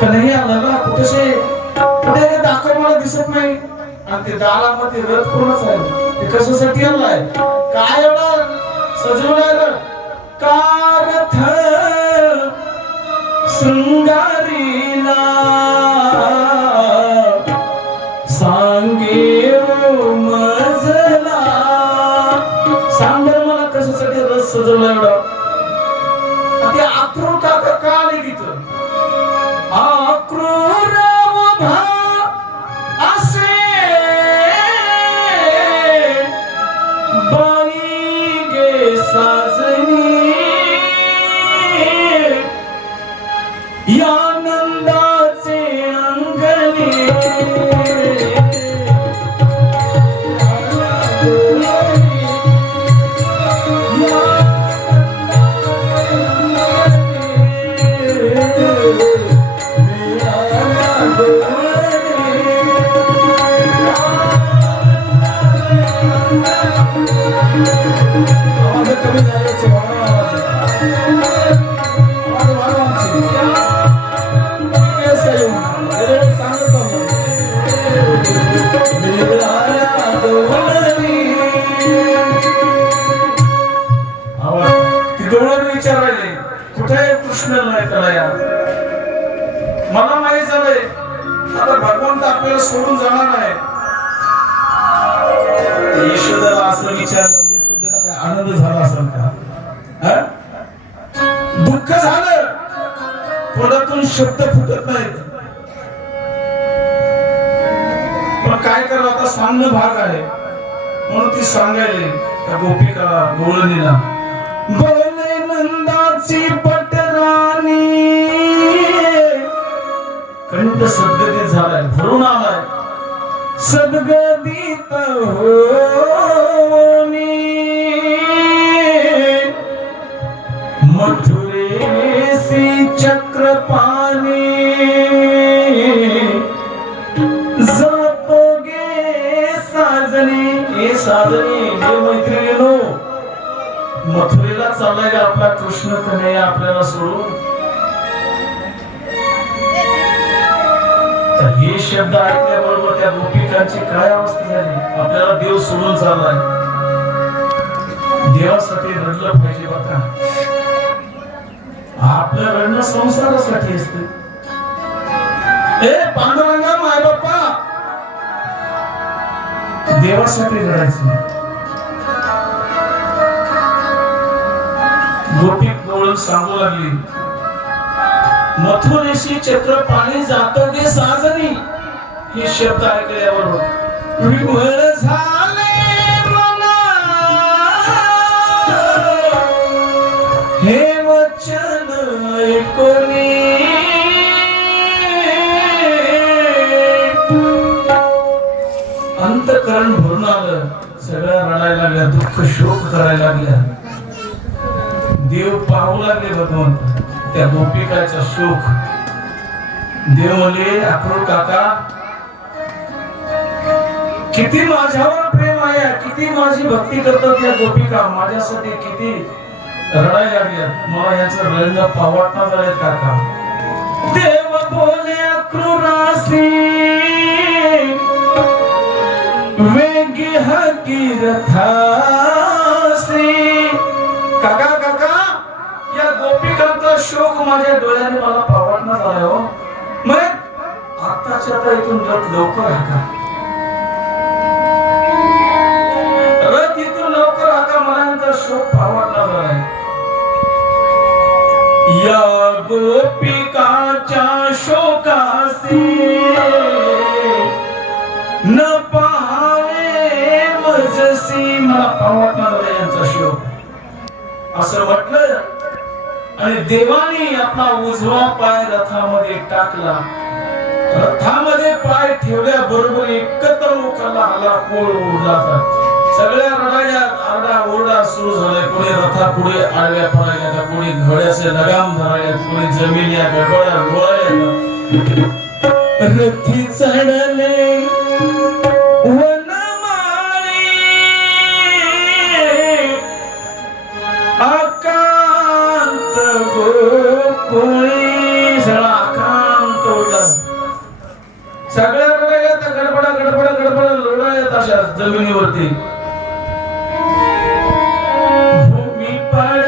कन्हैया लगा कुठे कुठे दाखव मला दिसत नाही. आणि ते दारामध्ये रथ पूर्णच आहे. ते कशासाठी आणलाय? काय एवढं? सजवणार का रथ? शृंगारीला. सांगे मजला. सांग मला कशासाठी रथ सजवला एवढा. गे तर भगवंत आपल्याला सोडून जाणार आहे. तर यशोदाला असं विचारलं यशोदेला काय आनंद झाला असेल का? दुःख झालं. तोंडातून शब्द फुटत नाहीत. पण काय करा आता सांगणं भाग आहे. म्हणून ती सांगायले त्या गोपिकाला गोळणीला बोले नंदाची पटराणी कंठ सद्गतीत झालाय भरून आलाय. सद्गतीत होनी मथुरेसी चक्रपाणी. जातो गे साजनी. हे साजनी हे मैत्रिणीनो मथुरेला चाललाय का आपला कृष्ण कन्हैया आपल्याला सोडून. तर हे शब्द ऐकल्याबरोबर त्या गोपिकांची काय अवस्था झाली? आपल्याला देव सोडून चाललाय देवासाठी रडलं पाहिजे बघा. आपलं रडणं संसारासाठी असत. ए पांडुरंगा माय बाप्पा! देवासाठी रडायचं. गोपी गोळ सांगू लागली. मथुरेशी चक्र पाणी जातो गे साजनी. हे शब्द ऐकल्यावर विमळ झाले मना. हे वचन ऐकोनी अंतकरण भरून आलं. सगळ्या रडायला लागल्या दुःख शोक करायला लागल्या. देव पाहू लागले भगवंत. त्या गोपिकाचं सुख देवले अक्रू काका. किती माझ्यावर प्रेम आहे किती माझी भक्ती करतात या गोपिका. माझ्यासाठी किती रडायला लागल्या मला याचं रडणं पावटणार झाले काका. देव बोले अक्रूरासी. वेगी हकीरथासी. काका गोपिकांचा शोक माझ्या डोळ्याने मला पावटणार झाला हो मग आत्ताच्या आता इथून रथ लवकर हाका. रथ इथून लवकर हाका मला यांचा शोक पावटणार झालाय या गोपिकाच्या शोकासी न पहावे मजसी मला पावटणार झाला यांचा शोक. असं वाटलं आणि देवाने आपला उजवा पाय रथामध्ये टाकला. रथामध्ये पाय ठेवल्या बरोबर एकत्र लोकांना आला कोळ उडला सगळ्या रडायात आरडा ओरडा सुरू झालाय कोणी रथा पुढे आडव्या पडायला का कोणी घड्याचे लगाम धरायला कोणी जमीन या गडबडा डोळायला रथी चढले. भूमि पर